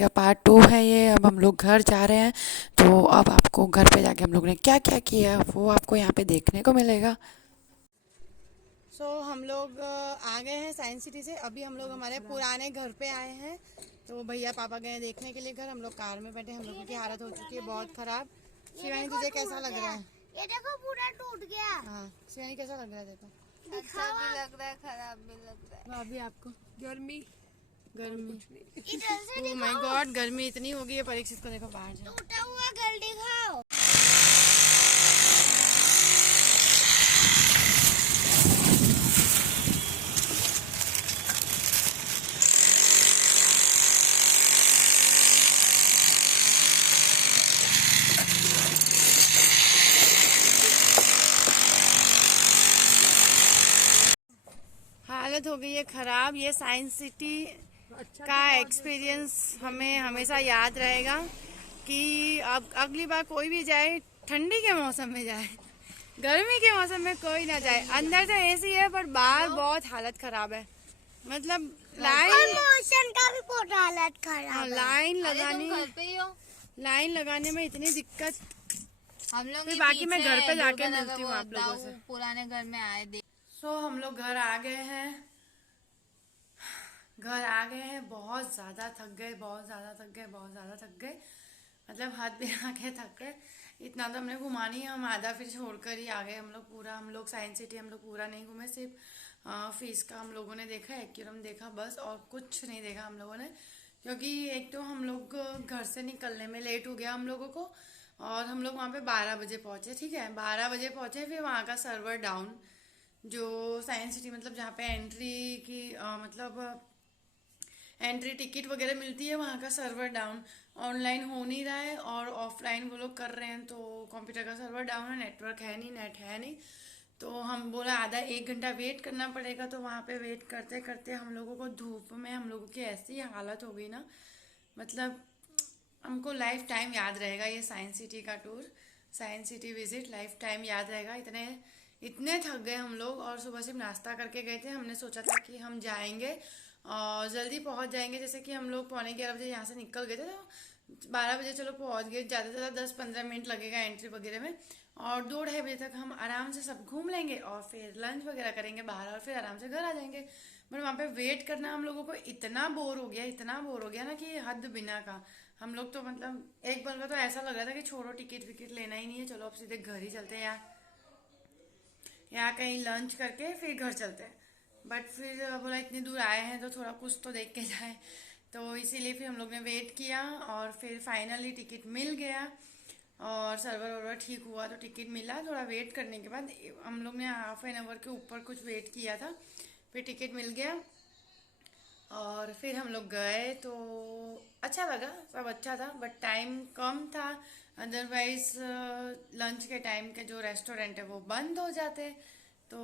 का पार्ट 2 है ये। अब हम लोग घर जा रहे हैं, तो अब आपको घर पे जाके हम लोग ने क्या क्या किया वो आपको यहाँ पे देखने को मिलेगा। हम लोग आ गए हैं साइंस सिटी से। अभी हम लोग हमारे पुराने घर पे आए हैं। तो भैया पापा गए हैं देखने के लिए घर। हम लोग कार में बैठे, हम लोगों की हालत हो चुकी है बहुत खराब। शिवानी तुझे कैसा लग रहा है? ये देखो पूरा टूट गया। हाँ शिवानी कैसा लग रहा है देखो? अच्छा भी लग रहा है, खराब भी लग रहा है। अभी आपको गर्मी इधर से ओह माय गॉड, गर्मी इतनी हो गई है। परीक्षित को देखो बाहर जाओ। टूटा हुआ घर दिखाओ। हालत हो गई है खराब। ये साइंस सिटी का एक्सपीरियंस हमें हमेशा याद रहेगा कि अब अगली बार कोई भी जाए ठंडी के मौसम में जाए, गर्मी के मौसम में कोई ना जाए। अंदर तो एसी है पर बाहर बहुत हालत खराब है। मतलब लाइन मौसम का भी बहुत हालत खराब है। लाइन अरे तुम लगाने घर पे ही हो। लाइन लगाने में इतनी दिक्कत। हम लोग फिर ये बाकी मैं पीछे घर पे जाके दुर्गा मिलती हूँ नगर आप लोगों से। पुराने घर में आए देख। हम लोग घर आ गए हैं। घर आ गए हैं, बहुत ज़्यादा थक गए, बहुत ज़्यादा थक गए, बहुत ज़्यादा थक गए। मतलब हाथ पे आके थक गए। इतना तो हमने घुमा नहीं, हम आधा फिर छोड़कर ही आ गए। हम लोग पूरा, हम लोग साइंस सिटी हम लोग पूरा नहीं घूमे। सिर्फ फीस का हम लोगों ने देखा, एक्वेरियम देखा बस, और कुछ नहीं देखा हम लोगों ने। क्योंकि एक तो हम लोग घर से निकलने में लेट हो गया हम लोगों को। और हम लोग वहाँ पे 12 बजे पहुँचे, ठीक है 12 बजे पहुँचे। फिर वहाँ का सर्वर डाउन, जो साइंस सिटी मतलब जहाँ पे एंट्री की मतलब एंट्री टिकट वगैरह मिलती है, वहाँ का सर्वर डाउन। ऑनलाइन हो नहीं रहा है और ऑफलाइन वो लोग कर रहे हैं, तो कंप्यूटर का सर्वर डाउन है, नेटवर्क है नहीं, नेट है नहीं। तो हम बोला आधा 1 घंटा वेट करना पड़ेगा। तो वहाँ पे वेट करते करते हम लोगों को धूप में हम लोगों की ऐसी हालत हो गई ना। मतलब हमको लाइफ टाइम याद रहेगा ये साइंस सिटी का tour, science city visit life time याद रहेगा। इतने इतने थक गए हम लोग। और सुबह सिर्फ नाश्ता करके गए थे। हमने सोचा था कि हम जाएंगे और जल्दी पहुंच जाएंगे। जैसे कि हम लोग पौने 11 बजे यहाँ से निकल गए थे, तो 12 बजे चलो पहुंच गए। ज़्यादा से ज़्यादा 10-15 मिनट लगेगा एंट्री वगैरह में। और 2-2:30 बजे तक हम आराम से सब घूम लेंगे और फिर लंच वगैरह करेंगे बाहर, और फिर आराम से घर आ जाएंगे। बट वहाँ पे वेट करना हम लोगों को इतना बोर हो गया, इतना बोर हो गया ना कि हद बिना का। हम लोग तो मतलब एक बार का तो ऐसा लग रहा था कि छोड़ो टिकट विकेट लेना ही नहीं है, चलो अब सीधे घर ही चलते हैं यार, यहाँ कहीं लंच करके फिर घर चलते हैं। बट फिर बोला इतनी दूर आए हैं तो थोड़ा कुछ तो देख के जाए। तो इसीलिए फिर हम लोग ने वेट किया और फिर फाइनली टिकट मिल गया। और सर्वर वर्वर ठीक हुआ तो टिकट मिला। थोड़ा वेट करने के बाद हम लोग ने हाफ एन आवर के ऊपर कुछ वेट किया था, फिर टिकट मिल गया। और फिर हम लोग गए तो अच्छा लगा, सब अच्छा था, बट टाइम कम था। अदरवाइज लंच के टाइम के जो रेस्टोरेंट है वो बंद हो जाते, तो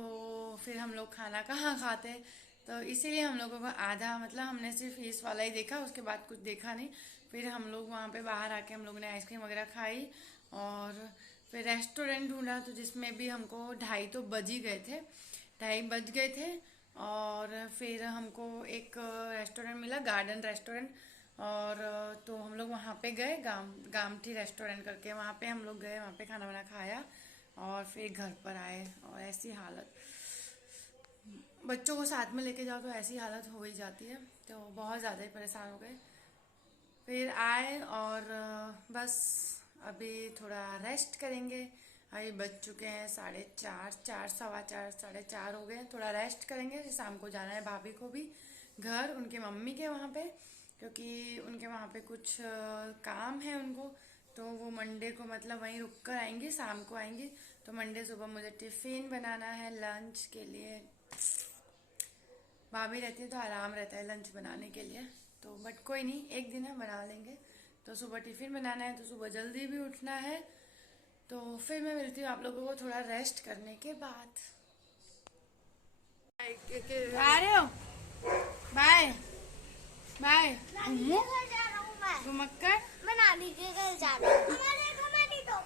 फिर हम लोग खाना कहाँ खाते। तो इसीलिए हम लोगों को आधा मतलब हमने सिर्फ इस वाला ही देखा, उसके बाद कुछ देखा नहीं। फिर हम लोग वहाँ पे बाहर आके हम लोग ने आइसक्रीम वगैरह खाई और फिर रेस्टोरेंट ढूंढा, तो जिसमें भी हमको 2:30 तो बज ही गए थे, 2:30 बज गए थे। और फिर हमको एक रेस्टोरेंट मिला, गार्डन रेस्टोरेंट। और तो हम लोग वहाँ पे गए, गामठी रेस्टोरेंट करके, वहाँ पे हम लोग गए, वहाँ पे खाना वाना खाया और फिर घर पर आए। और ऐसी हालत, बच्चों को साथ में लेके जाओ तो ऐसी हालत हो ही जाती है, तो बहुत ज़्यादा ही परेशान हो गए। फिर आए और बस अभी थोड़ा रेस्ट करेंगे। अभी बज चुके हैं 4:30, 4, 4, 4, 4:30 हो गए। थोड़ा रेस्ट करेंगे, फिर शाम को जाना है भाभी को भी घर, उनके मम्मी के वहाँ पे, क्योंकि उनके वहाँ पे कुछ काम है उनको। तो वो मंडे को मतलब वहीं रुक कर आएंगी, शाम को आएंगी। तो मंडे सुबह मुझे टिफ़िन बनाना है लंच के लिए। भाभी रहती है तो आराम रहता है लंच बनाने के लिए। तो बट कोई नहीं, एक दिन है बना लेंगे। तो सुबह टिफ़िन बनाना है, तो सुबह जल्दी भी उठना है। तो फिर मैं मिलती हूँ आप लोगों को थोड़ा रेस्ट करने के बाद। आ रहे हो? Bye bye. नानी के घर जा रहा हूँ मैं। घुमक्कर मैं नानी के घर जा रहा हूँ। हमारे घर में नहीं तो।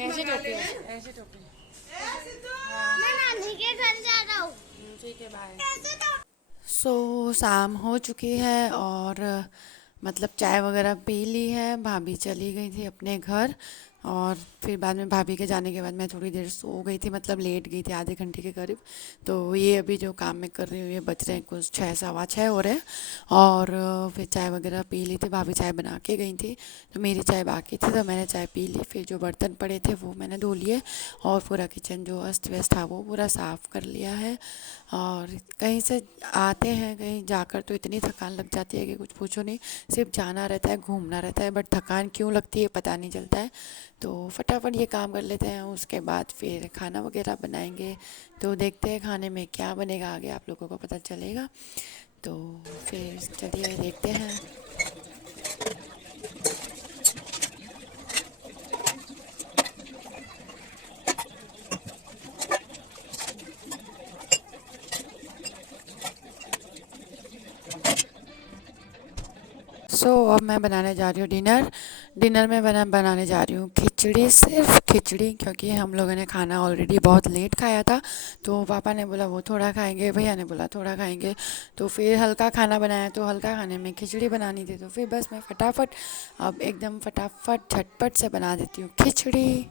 ऐसे टोपी, ऐसे टोपी। मैं नानी के घर जा रहा हूँ। ठीक है बाय। ऐसे तो। शाम हो चुकी है और मतलब चाय वगैरह पी ली है, भाभी चली गई थी अपने घर। और फिर बाद में भाभी के जाने के बाद मैं थोड़ी देर सो गई थी, मतलब लेट गई थी आधे घंटे के करीब। तो ये अभी जो काम मैं कर रही हूँ ये बज रहे हैं कुछ 6 सवा 6 हो रहे हैं। और फिर चाय वगैरह पी ली थी, भाभी चाय बना के गई थी, तो मेरी चाय बाकी थी तो मैंने चाय पी ली। फिर जो बर्तन पड़े थे वो मैंने धो लिए, और पूरा किचन जो अस्त व्यस्त था वो पूरा साफ़ कर लिया है। और कहीं से आते हैं, कहीं जाकर तो इतनी थकान लग जाती है कि कुछ पूछो नहीं। सिर्फ जाना रहता है, घूमना रहता है, बट थकान क्यों लगती है पता नहीं चलता है। तो फटाफट ये काम कर लेते हैं, उसके बाद फिर खाना वगैरह बनाएंगे। तो देखते हैं खाने में क्या बनेगा, आगे आप लोगों को पता चलेगा। तो फिर चलिए देखते हैं। अब मैं बनाने जा रही हूँ डिनर। डिनर में बनाने जा रही हूँ खिचड़ी, सिर्फ खिचड़ी, क्योंकि हम लोगों ने खाना ऑलरेडी बहुत लेट खाया था। तो पापा ने बोला वो थोड़ा खाएंगे, भैया ने बोला थोड़ा खाएंगे, तो फिर हल्का खाना बनाया। तो हल्का खाने में खिचड़ी बनानी थी, तो फिर बस मैं फटाफट अब एकदम फटाफट झटपट से बना देती हूँ खिचड़ी।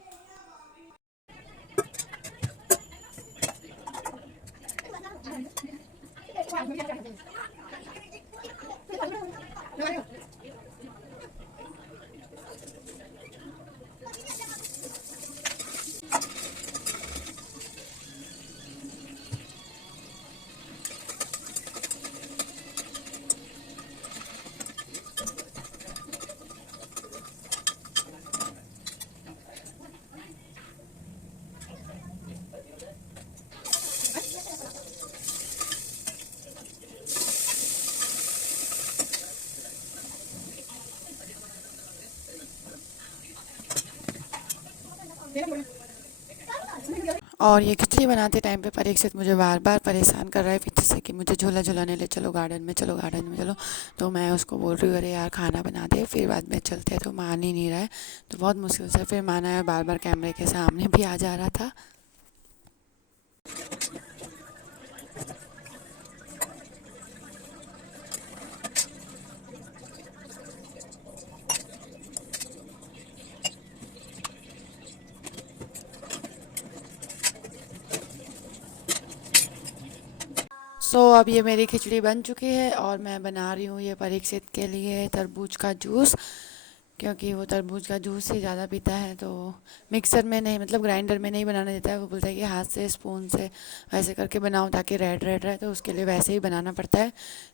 और ये खिचड़ी बनाते टाइम पे परीक्षित मुझे बार बार परेशान कर रहा है पीछे से कि मुझे झूला झुलाने ले चलो, गार्डन में चलो, गार्डन में चलो। तो मैं उसको बोल रही हूँ अरे यार खाना बना दे, फिर बाद में चलते हैं, तो मान ही नहीं रहा है। तो बहुत मुश्किल से फिर माना है, बार बार कैमरे के सामने भी आ जा रहा था। अब ये मेरी खिचड़ी बन चुकी है, और मैं बना रही हूँ ये परीक्षित के लिए तरबूज का जूस, क्योंकि वो तरबूज का जूस ही ज़्यादा पीता है। तो मिक्सर में नहीं, मतलब ग्राइंडर में नहीं बनाना देता है, वो बोलता है कि हाथ से स्पून से वैसे करके बनाओ ताकि रेड रेड रहे, तो उसके लिए वैसे ही बनाना पड़ता है।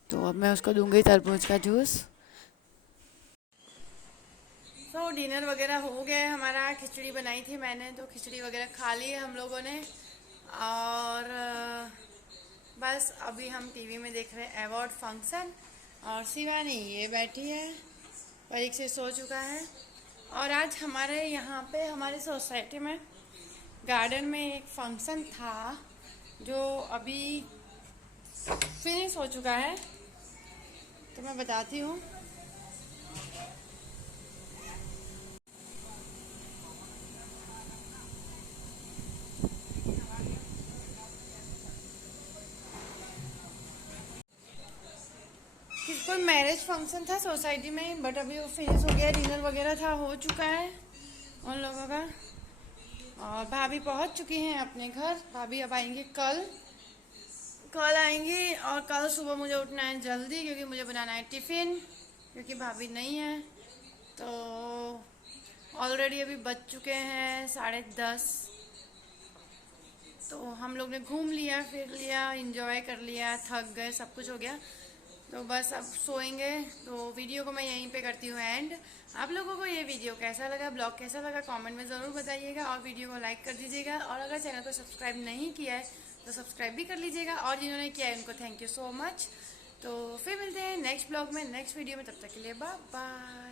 तो अब मैं उसको दूंगी तरबूज का जूस। डिनर वगैरह हो गया है हमारा, खिचड़ी बनाई थी मैंने, तो खिचड़ी वगैरह खा ली है हम लोगों ने। और बस अभी हम टीवी में देख रहे हैं अवार्ड फंक्शन, और शिवानी ये बैठी है, परीक्षित सो चुका है। और आज हमारे यहाँ पे हमारी सोसाइटी में गार्डन में एक फंक्शन था जो अभी फिनिश हो चुका है, तो मैं बताती हूँ। कोई मैरिज फंक्शन था सोसाइटी में, बट अभी वो फिनिश हो गया, डिनर वगैरह था, हो चुका है उन लोगों का। और भाभी पहुंच चुकी हैं अपने घर। भाभी अब आएंगे कल आएंगी, और कल सुबह मुझे उठना है जल्दी, क्योंकि मुझे बनाना है टिफ़िन, क्योंकि भाभी नहीं है। तो ऑलरेडी अभी बज चुके हैं 10:30। तो हम लोग ने घूम लिया, फिर लिया, एंजॉय कर लिया, थक गए, सब कुछ हो गया। तो बस अब सोएंगे। तो वीडियो को मैं यहीं पे करती हूँ एंड। आप लोगों को ये वीडियो कैसा लगा, ब्लॉग कैसा लगा, कमेंट में ज़रूर बताइएगा, और वीडियो को लाइक कर दीजिएगा। और अगर चैनल को सब्सक्राइब नहीं किया है तो सब्सक्राइब भी कर लीजिएगा, और जिन्होंने किया है उनको थैंक यू सो मच। तो फिर मिलते हैं नेक्स्ट ब्लॉग में, नेक्स्ट वीडियो में, तब तक के लिए बाय बाय।